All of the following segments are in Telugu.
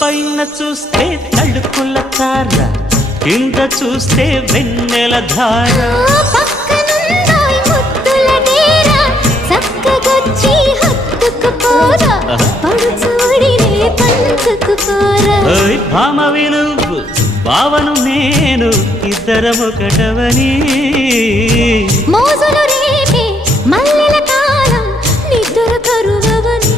పైన చూస్తే తడుకుల తార, కింద చూస్తే వెన్నెల ధార. భామ విలువు భావను నేను ఇద్దరమొకటవని మోజులు రేపే మల్లెల కాలం నిద్ర కరువవని.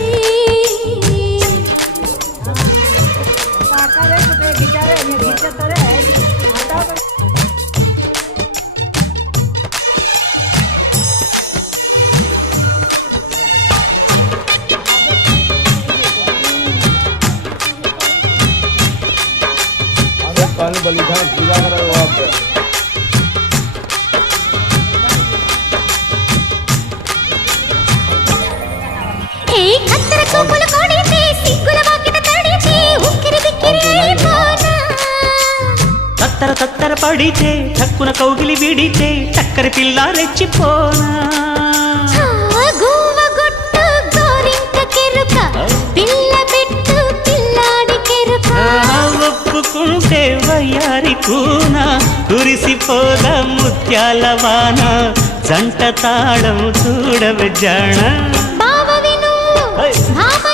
बलिदान पूरा करो आप हे खतर कोपल कोडीते सिग्गुल वाकिट तड़ीते उक्किरि बिक्किरि అయిపోనా. తత్తర తత్తర పడితే టక్కున కౌగిలి విడితే టక్కరి పిల్ల రెచ్చిపోనా. గువ్వ గుట్టు గోరింక కెరుక పిల్ల పెట్టు పిల్లాడి కెరుక. ఒప్పుకుంటే వయ్యారి కూన కురిసిపోద ముత్యాల వాన. జంట తాళం చూడవే జాణ బావ విను భామ